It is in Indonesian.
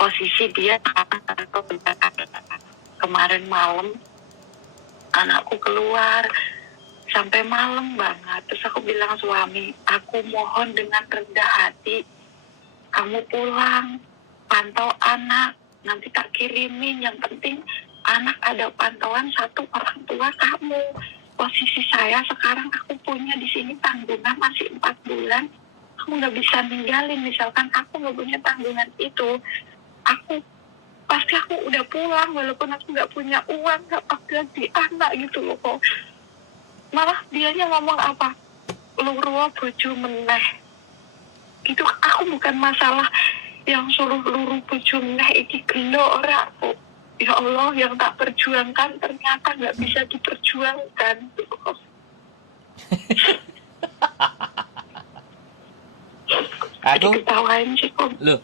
posisi dia kemarin malam anakku keluar sampai malam banget. Terus aku bilang suami, aku mohon dengan rendah hati, kamu pulang, pantau anak, nanti tak kirimin. Yang penting anak ada pantauan satu orang tua kamu. Posisi saya sekarang aku punya di sini tanggungan masih 4 bulan. Kamu nggak bisa ninggalin. Misalkan aku nggak punya tanggungan itu, aku udah pulang walaupun aku nggak punya uang, nggak pakai di anak gitu loh kok. Malah dianya ngomong apa, luruh bojo meneh gitu. Aku bukan masalah yang suruh luruh bojo meneh iki gelo ora aku. Ya Allah, yang tak perjuangkan ternyata nggak bisa diperjuangkan. Aku Diketawain sih kok. loh